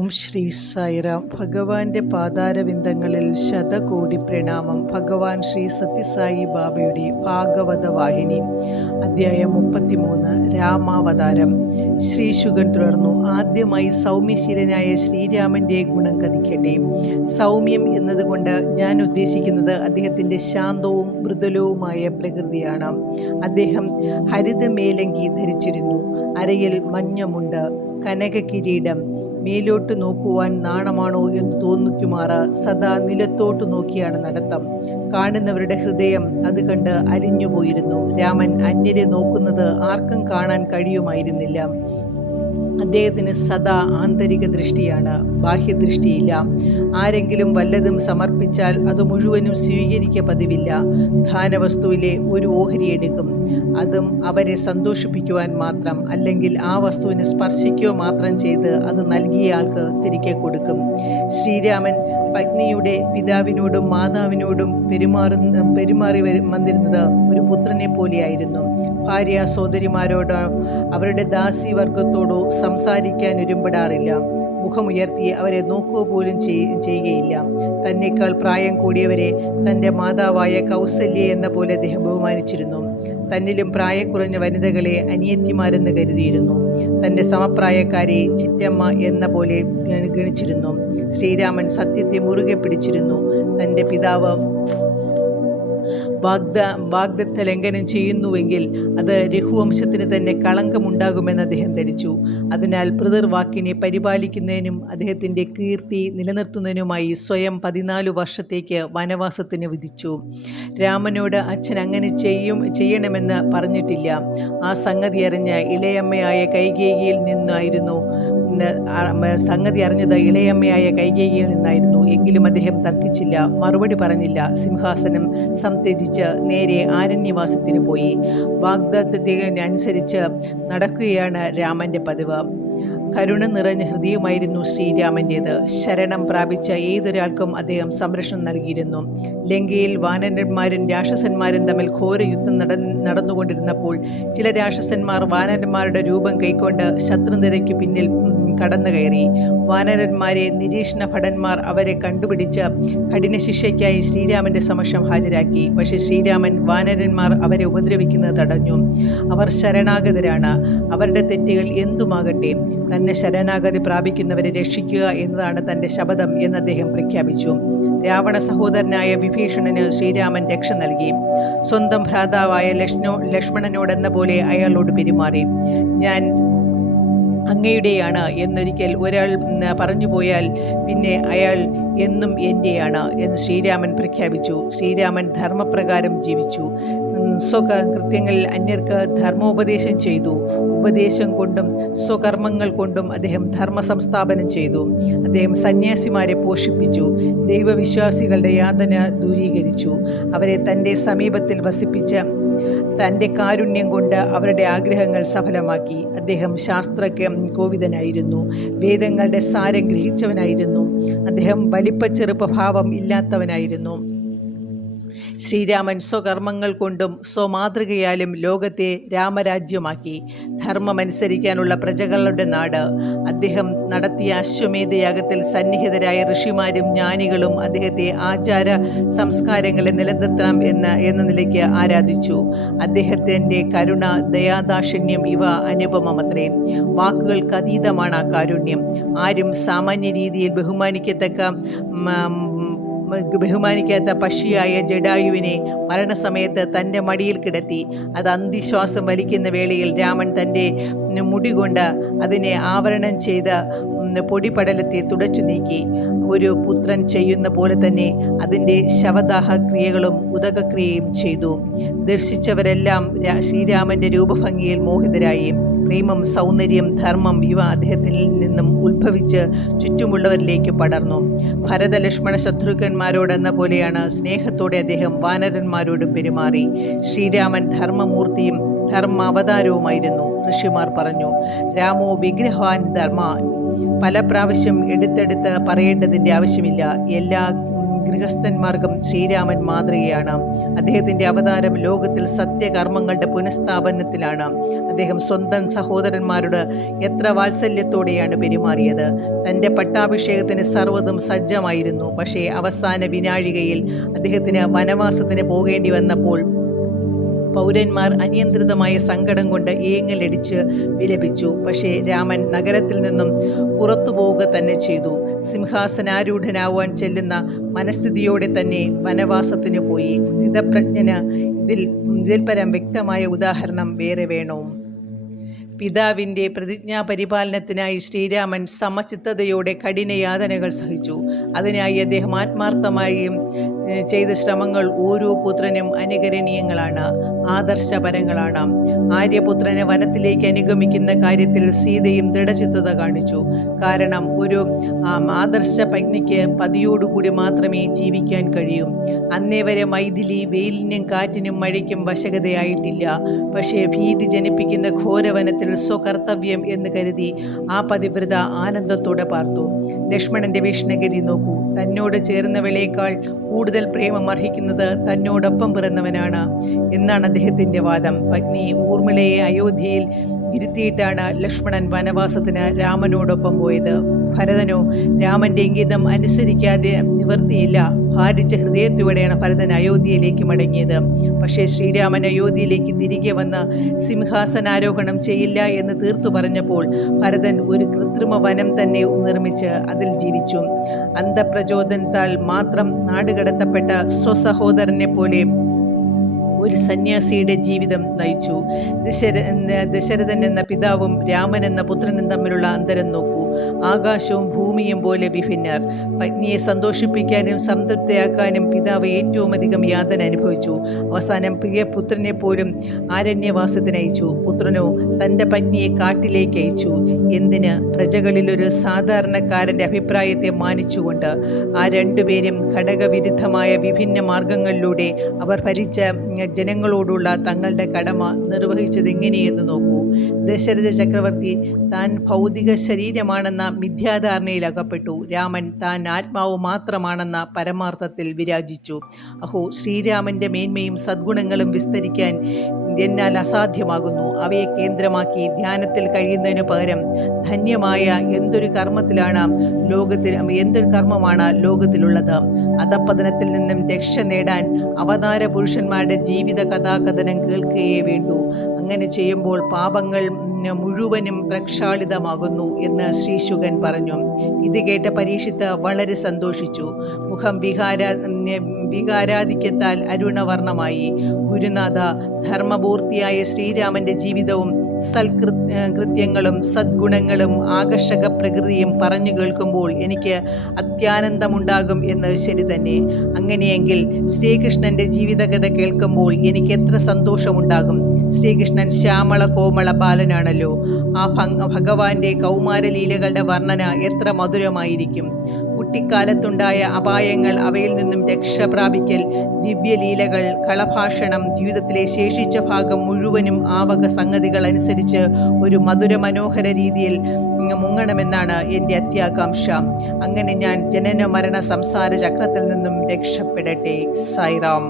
ഓം ശ്രീ സായിറാം. ഭഗവാന്റെ പാതാരവിന്ദങ്ങളിൽ ശതകോടി പ്രണാമം. ഭഗവാൻ ശ്രീ സത്യസായി ബാബയുടെ ഭാഗവത വാഹിനി, അധ്യായം 33, രാമാവതാരം. ശ്രീ ശുഗൻ തുടർന്നു. ആദ്യമായി സൗമ്യശീലനായ ശ്രീരാമന്റെ ഗുണം കഥിക്കട്ടെ. സൗമ്യം എന്നതുകൊണ്ട് ഞാൻ ഉദ്ദേശിക്കുന്നത് അദ്ദേഹത്തിന്റെ ശാന്തവും മൃദുലവുമായ പ്രകൃതിയാണ്. അദ്ദേഹം ഹരിത മേലങ്കി ധരിച്ചിരുന്നു. അരയിൽ മഞ്ഞമുണ്ട്, കനക കിരീടം. മേലോട്ട് നോക്കുവാൻ നാണമാണോ എന്ന് തോന്നിക്കുമാറ് സദാ നിലത്തോട്ട് നോക്കിയാണ് നടത്തം. കാണുന്നവരുടെ ഹൃദയം അത് കണ്ട് അലിഞ്ഞുപോയിരുന്നു. രാമൻ അന്യരെ നോക്കുന്നത് ആർക്കും കാണാൻ കഴിയുമായിരുന്നില്ല. അദ്ദേഹത്തിന് സദാ ആന്തരിക ദൃഷ്ടിയാണ്, ബാഹ്യദൃഷ്ടിയില്ല. ആരെങ്കിലും വല്ലതും സമർപ്പിച്ചാൽ അത് മുഴുവനും സ്വീകരിക്ക പതിവില്ല. ദാനവസ്തുവിലെ ഒരു ഓഹരി എടുക്കും, അതും അവരെ സന്തോഷിപ്പിക്കുവാൻ മാത്രം, അല്ലെങ്കിൽ ആ വസ്തുവിനെ സ്പർശിക്കുകയോ മാത്രം ചെയ്ത് അത് നൽകിയ ആൾക്ക് തിരികെ കൊടുക്കും. ശ്രീരാമൻ പത്നിയുടെ പിതാവിനോടും മാതാവിനോടും പെരുമാറി വന്നിരുന്നത് ഒരു പുത്രനെ പോലെയായിരുന്നു. ഭാര്യ സോദരിമാരോടോ അവരുടെ ദാസിവർഗത്തോടോ സംസാരിക്കാൻ ഒരുമ്പെടാറില്ല. മുഖമുയർത്തി അവരെ നോക്കുക പോലും ചെയ്യുകയില്ല. തന്നേക്കാൾ പ്രായം കൂടിയവരെ തൻ്റെ മാതാവായ കൗസല്യ എന്ന പോലെ അദ്ദേഹം ബഹുമാനിച്ചിരുന്നു. തന്നിലും പ്രായം കുറഞ്ഞ വനിതകളെ അനിയത്തിമാരെന്ന് കരുതിയിരുന്നു. തൻ്റെ സമപ്രായക്കാരെ ചിറ്റമ്മ എന്ന പോലെ ഗണിച്ചിരുന്നു. ശ്രീരാമൻ സത്യത്തെ മുറുകെ പിടിച്ചിരുന്നു. തൻ്റെ പിതാവ് വാഗ്ദത്ത ലംഘനം ചെയ്യുന്നുവെങ്കിൽ അത് രഘുവംശത്തിന് തന്നെ കളങ്കമുണ്ടാകുമെന്ന് അദ്ദേഹം ധരിച്ചു. അതിനാൽ പിതൃവാക്കിനെ പരിപാലിക്കുന്നതിനും അദ്ദേഹത്തിൻ്റെ കീർത്തി നിലനിർത്തുന്നതിനുമായി സ്വയം 14 വർഷത്തേക്ക് വനവാസത്തിന് വിധിച്ചു. രാമനോട് അച്ഛൻ അങ്ങനെ ചെയ്യണമെന്ന് പറഞ്ഞിട്ടില്ല. ആ സംഗതി അറിഞ്ഞ ഇളയമ്മയായ കൈകേയിയിൽ നിന്നായിരുന്നു എങ്കിലും അദ്ദേഹം തർക്കിച്ചില്ല, മറുപടി പറഞ്ഞില്ല. സിംഹാസനം സംത്യജിച്ച് നേരെ ആരണ്യവാസത്തിന് പോയി. വാഗ്ദത്തത്തിനനുസരിച്ച് നടക്കുകയാണ് രാമന്റെ പതിവ്. കരുണ നിറഞ്ഞ ഹൃദയമായിരുന്നു ശ്രീരാമൻ്റേത്. ശരണം പ്രാപിച്ച ഏതൊരാൾക്കും അദ്ദേഹം സംരക്ഷണം നൽകിയിരുന്നു. ലങ്കയിൽ വാനരന്മാരും രാക്ഷസന്മാരും തമ്മിൽ ഘോര യുദ്ധം നടന്നുകൊണ്ടിരുന്നപ്പോൾ ചില രാക്ഷസന്മാർ വാനരന്മാരുടെ രൂപം കൈക്കൊണ്ട് ശത്രുനിരയ്ക്ക് പിന്നിൽ കടന്നു കയറി. വാനരന്മാരെ നിരീക്ഷണ ഭടന്മാർ അവരെ കണ്ടുപിടിച്ച് കഠിന ശിക്ഷയ്ക്കായി ശ്രീരാമന്റെ സമക്ഷം ഹാജരാക്കി. പക്ഷെ ശ്രീരാമൻ വാനരന്മാർ അവരെ ഉപദ്രവിക്കുന്നത് തടഞ്ഞു. അവർ ശരണാഗതരാണ്, അവരുടെ തെറ്റുകൾ എന്തുമാകട്ടെ, തന്നെ ശരണാഗതി പ്രാപിക്കുന്നവരെ രക്ഷിക്കുക എന്നതാണ് തൻ്റെ ശപഥം എന്ന് അദ്ദേഹം പ്രഖ്യാപിച്ചു. രാവണ സഹോദരനായ വിഭീഷണന് ശ്രീരാമൻ രക്ഷ നൽകി. സ്വന്തം ഭ്രാതാവായ ലക്ഷ്മണനോടെന്ന പോലെ അയാളോട് പെരുമാറി. ഞാൻ അങ്ങയുടെയാണ് എന്നൊരിക്കൽ ഒരാൾ പറഞ്ഞു പോയാൽ പിന്നെ അയാൾ എന്നും എൻ്റെയാണ് എന്ന് ശ്രീരാമൻ പ്രഖ്യാപിച്ചു. ശ്രീരാമൻ ധർമ്മപ്രകാരം ജീവിച്ചു. സ്വകൃത്യങ്ങളിൽ അന്യർക്ക് ധർമ്മോപദേശം ചെയ്തു. ഉപദേശം കൊണ്ടും സ്വകർമ്മങ്ങൾ കൊണ്ടും അദ്ദേഹം ധർമ്മ സംസ്ഥാപനം ചെയ്തു. അദ്ദേഹം സന്യാസിമാരെ പോഷിപ്പിച്ചു. ദൈവവിശ്വാസികളുടെ യാതന ദൂരീകരിച്ചു. അവരെ തൻ്റെ സമീപത്തിൽ വസിപ്പിച്ച തൻ്റെ കാരുണ്യം കൊണ്ട് അവരുടെ ആഗ്രഹങ്ങൾ സഫലമാക്കി. അദ്ദേഹം കോവിദനായിരുന്നു. വേദങ്ങളുടെ സാരം ഗ്രഹിച്ചവനായിരുന്നു. അദ്ദേഹം വലിപ്പച്ചെറുപ്പ ഭാവം ഇല്ലാത്തവനായിരുന്നു. ശ്രീരാമൻ സ്വകർമ്മങ്ങൾ കൊണ്ടും സ്വമാതൃകയാലും ലോകത്തെ രാമരാജ്യമാക്കി. ധർമ്മമനുസരിക്കാനുള്ള പ്രജകളുടെ നാട്. അദ്ദേഹം നടത്തിയ അശ്വമേധയാഗത്തിൽ സന്നിഹിതരായ ഋഷിമാരും ജ്ഞാനികളും അദ്ദേഹത്തെ ആചാര സംസ്കാരങ്ങളെ നിലനിർത്തണം എന്ന നിലയ്ക്ക് ആരാധിച്ചു. അദ്ദേഹത്തിൻ്റെ കരുണ, ദയാദാക്ഷിണ്യം ഇവ അനുപമമത്രേ. വാക്കുകൾക്ക് അതീതമാണ് ആ കാരുണ്യം. ആരും സാമാന്യ രീതിയിൽ ബഹുമാനിക്കാത്ത പക്ഷിയായ ജഡായുവിനെ മരണസമയത്ത് തൻ്റെ മടിയിൽ കിടത്തി. അത് അന്തിശ്വാസം വലിക്കുന്ന വേളയിൽ രാമൻ തൻ്റെ മുടി കൊണ്ട് അതിനെ ആവരണം ചെയ്ത പൊടിപടലത്തെ തുടച്ചു നീക്കി. ഒരു പുത്രൻ ചെയ്യുന്ന പോലെ തന്നെ അതിൻ്റെ ശവദാഹ ക്രിയകളും ഉദകക്രിയയും ചെയ്തു. ദർശിച്ചവരെല്ലാം ശ്രീരാമൻ്റെ രൂപഭംഗിയിൽ മോഹിതരായി. പ്രേമം, സൗന്ദര്യം, ധർമ്മം ഇവ അദ്ദേഹത്തിൽ നിന്നും ഉത്ഭവിച്ച് ചുറ്റുമുള്ളവരിലേക്ക് പടർന്നു. ഭരതലക്ഷ്മണ ശത്രുഘ്നന്മാരോടെന്ന പോലെയാണ് സ്നേഹത്തോടെ അദ്ദേഹം വാനരന്മാരോട് പെരുമാറി. ശ്രീരാമൻ ധർമ്മമൂർത്തിയും ധർമാവതാരവുമായിരുന്നു. ഋഷിമാർ പറഞ്ഞു, രാമോ വിഗ്രഹവാൻ ധർമ്മ. പല പ്രാവശ്യം എടുത്തെടുത്ത് പറയേണ്ടതിൻ്റെ ആവശ്യമില്ല. എല്ലാ ഗൃഹസ്ഥന്മാർക്കും ശ്രീരാമൻ മാതൃകയാണ്. അദ്ദേഹത്തിൻ്റെ അവതാരം ലോകത്തിൽ സത്യകർമ്മങ്ങളുടെ പുനഃസ്ഥാപനത്തിലാണ്. അദ്ദേഹം സ്വന്തം സഹോദരന്മാരോട് എത്ര വാത്സല്യത്തോടെയാണ് പെരുമാറിയത്. തൻ്റെ പട്ടാഭിഷേകത്തിന് സർവ്വതും സജ്ജമായിരുന്നു. പക്ഷേ അവസാന വിനാഴികയിൽ അദ്ദേഹത്തിന് വനവാസത്തിന് പോകേണ്ടി വന്നപ്പോൾ പൗരന്മാർ അനിയന്ത്രിതമായ സങ്കടം കൊണ്ട് ഏങ്ങലടിച്ച് വിലപിച്ചു. പക്ഷേ രാമൻ നഗരത്തിൽ നിന്നും പുറത്തു പോവുക തന്നെ ചെയ്തു. സിംഹാസനാരൂഢനാവാൻ ചെല്ലുന്ന മനസ്ഥിതിയോടെ തന്നെ വനവാസത്തിന് പോയി. സ്ഥിതപ്രജ്ഞന് ഇതിൽ പരം വ്യക്തമായ ഉദാഹരണം വേറെ വേണോ? പിതാവിൻ്റെ പ്രതിജ്ഞാപരിപാലനത്തിനായി ശ്രീരാമൻ സമചിത്തതയോടെ കഠിനയാതനകൾ സഹിച്ചു. അതിനായി അദ്ദേഹം ആത്മാർത്ഥമായും ചെയ്ത ശ്രമങ്ങൾ ഓരോ പുത്രനും അനുകരണീയങ്ങളാണ്, ആദർശപരങ്ങളാണ്. ആര്യപുത്രനെ വനത്തിലേക്ക് അനുഗമിക്കുന്ന കാര്യത്തിൽ സീതയും ദൃഢചിത്തത കാണിച്ചു. കാരണം ഒരു ആദർശ പത്നിക്ക് പതിയോടുകൂടി മാത്രമേ ജീവിക്കാൻ കഴിയൂ. അന്നേ വരെ മൈഥിലി വെയിലിനും കാറ്റിനും മഴയ്ക്കും വശകതയായിട്ടില്ല. പക്ഷേ ഭീതി ജനിപ്പിക്കുന്ന ഘോരവനത്തിൽ സ്വകർത്തവ്യം എന്ന് കരുതി ആ പതിവ്രത ആനന്ദത്തോടെ പാർത്തു. ലക്ഷ്മണന്റെ വീക്ഷണഗതി നോക്കൂ. തന്നോട് ചേർന്നവളേക്കാൾ കൂടുതൽ പ്രേമം അർഹിക്കുന്നത് തന്നോടൊപ്പം പിറന്നവനാണ് എന്നാണ് അദ്ദേഹത്തിൻ്റെ വാദം. പത്നി ഊർമിളയെ അയോധ്യയിൽ ഇരുത്തിയിട്ടാണ് ലക്ഷ്മണൻ വനവാസത്തിന് രാമനോടൊപ്പം പോയത്. ഭരതനോ രാമന്റെ ഇംഗിതം അനുസരിക്കാതെ നിവർത്തിയില്ല. ഭാരിച്ച ഹൃദയത്തോടെയാണ് ഭരതൻ അയോധ്യയിലേക്ക് മടങ്ങിയത്. പക്ഷേ ശ്രീരാമൻ അയോധ്യയിലേക്ക് തിരികെ വന്ന് സിംഹാസനാരോഹണം ചെയ്യില്ല എന്ന് തീർത്തു പറഞ്ഞപ്പോൾ ഭരതൻ ഒരു കൃത്രിമ വനം തന്നെ നിർമ്മിച്ച് അതിൽ ജീവിച്ചു. അന്ധപ്രചോദനത്താൽ മാത്രം നാടുകടത്തപ്പെട്ട സ്വസഹോദരനെ പോലെ ഒരു സന്യാസിയുടെ ജീവിതം നയിച്ചു. ദശരഥൻ എന്ന പിതാവും രാമൻ എന്ന പുത്രനും തമ്മിലുള്ള അന്തരം നോക്കൂ. ആകാശവും ഭൂമിയും പോലെ വിഭിന്നർ. പത്നിയെ സന്തോഷിപ്പിക്കാനും സംതൃപ്തയാക്കാനും പിതാവ് ഏറ്റവും അധികം യാതന അനുഭവിച്ചു. അവസാനം പ്രിയ പുത്രനെ പോലും ആരണ്യവാസത്തിന് അയച്ചു. പുത്രനോ തൻ്റെ പത്നിയെ കാട്ടിലേക്ക് അയച്ചു. എന്തിന്? പ്രജകളിലൊരു സാധാരണക്കാരൻ്റെ അഭിപ്രായത്തെ മാനിച്ചുകൊണ്ട്. ആ രണ്ടുപേരും ഘടകവിരുദ്ധമായ വിഭിന്ന മാർഗങ്ങളിലൂടെ അവർ ഭരിച്ച ജനങ്ങളോടുള്ള തങ്ങളുടെ കടമ നിർവഹിച്ചതെങ്ങനെയെന്ന് നോക്കൂ. ദശരഥ ചക്രവർത്തി താൻ ഭൗതിക ശരീരമാണെന്ന മിഥ്യാധാരണയിൽ അകപ്പെട്ടു. രാമൻ താൻ ആത്മാവ് മാത്രമാണെന്ന പരമാർത്ഥത്തിൽ വിരാജിച്ചു. അഹോ, ശ്രീരാമൻ്റെ മേന്മയും സദ്ഗുണങ്ങളും വിസ്തരിക്കാൻ എന്നാൽ അസാധ്യമാകുന്നു. അവയെ കേന്ദ്രമാക്കി ധ്യാനത്തിൽ കഴിയുന്നതിനു പകരം ധന്യമായ എന്തൊരു കർമ്മമാണ് ലോകത്തിലുള്ളത്. അധപ്പതനത്തിൽ നിന്നും രക്ഷ നേടാൻ അവതാര പുരുഷന്മാരുടെ ജീവിത കഥാകഥനം കേൾക്കുകയേ വേണ്ടൂ. അങ്ങനെ ചെയ്യുമ്പോൾ പാപങ്ങൾ മുഴുവനും പ്രക്ഷാളിതമാകുന്നു എന്ന് ശ്രീശുകൻ പറഞ്ഞു. ഇത് കേട്ട പരീക്ഷിത്ത് വളരെ സന്തോഷിച്ചു. മുഖം വികാരാധിക്യത്താൽ അരുണവർണ്ണമായി. ഗുരുനാഥ, ധർമ്മപൂർത്തിയായ ശ്രീരാമന്റെ ജീവിതവും കൃത്യങ്ങളും സദ്ഗുണങ്ങളും ആകർഷക പ്രകൃതിയും പറഞ്ഞു കേൾക്കുമ്പോൾ എനിക്ക് അത്യാനന്ദമുണ്ടാകും എന്ന് ശരി തന്നെ. അങ്ങനെയെങ്കിൽ ശ്രീകൃഷ്ണന്റെ ജീവിതകഥ കേൾക്കുമ്പോൾ എനിക്ക് എത്ര സന്തോഷമുണ്ടാകും. ശ്രീകൃഷ്ണൻ ശ്യാമള കോമള ബാലനാണല്ലോ. ആ ഭഗവാന്റെ കൗമാരലീലകളുടെ വർണ്ണന എത്ര മധുരമായിരിക്കും. കുട്ടിക്കാലത്തുണ്ടായ അപായങ്ങൾ, അവയിൽ നിന്നും രക്ഷ പ്രാപിക്കൽ, ദിവ്യലീലകൾ, കളഭാഷണം, ജീവിതത്തിലെ ശേഷിച്ച ഭാഗം മുഴുവനും ആവക സംഗതികൾ അനുസരിച്ച് ഒരു മധുര മനോഹര രീതിയിൽ മുങ്ങണമെന്നാണ് എൻ്റെ അത്യാകാംക്ഷ. അങ്ങനെ ഞാൻ ജനന മരണ സംസാര ചക്രത്തിൽ നിന്നും രക്ഷപ്പെടട്ടെ. സായിറാം.